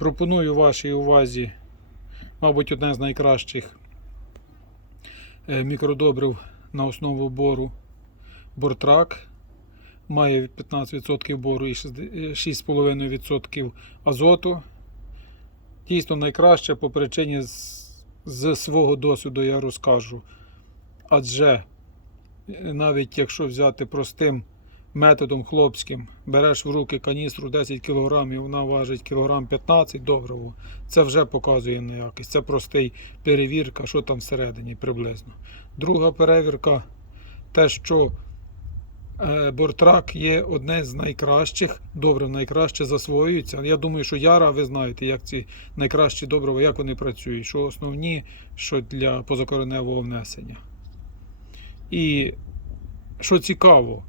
Пропоную вашій увазі, мабуть, одне з найкращих е, мікродобрив на основу бору Бортрак. Має 15% бору і 6,5% азоту. Дійсно найкраще по причині з, з свого досвіду я розкажу. Адже е, навіть якщо взяти простим методом хлопським, береш в руки каністру 10 кг і вона важить кілограм 15 доброго, це вже показує на якість. Це простий перевірка, що там всередині приблизно. Друга перевірка, те, що е, бортрак є одне з найкращих, добре, найкраще засвоюється. Я думаю, що яра, ви знаєте, як ці найкращі добрива, як вони працюють, що основні, що для позакореневого внесення. І що цікаво,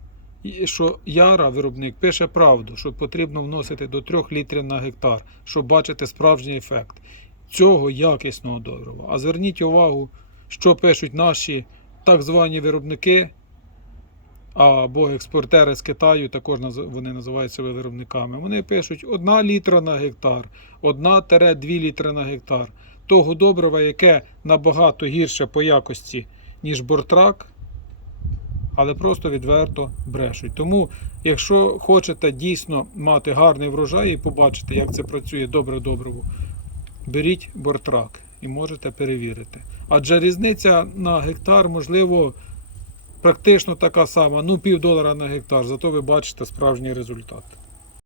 що Яра, виробник, пише правду, що потрібно вносити до 3 літрів на гектар, щоб бачити справжній ефект цього якісного добрива. А зверніть увагу, що пишуть наші так звані виробники або експортери з Китаю, також вони називають себе виробниками. Вони пишуть 1 літра на гектар, 1-2 літри на гектар. Того добрива, яке набагато гірше по якості, ніж бортрак, але просто відверто брешуть. Тому, якщо хочете дійсно мати гарний врожай і побачити, як це працює добре добриво, беріть бортрак і можете перевірити. Адже різниця на гектар, можливо, практично така сама, ну пів долара на гектар, зато ви бачите справжній результат.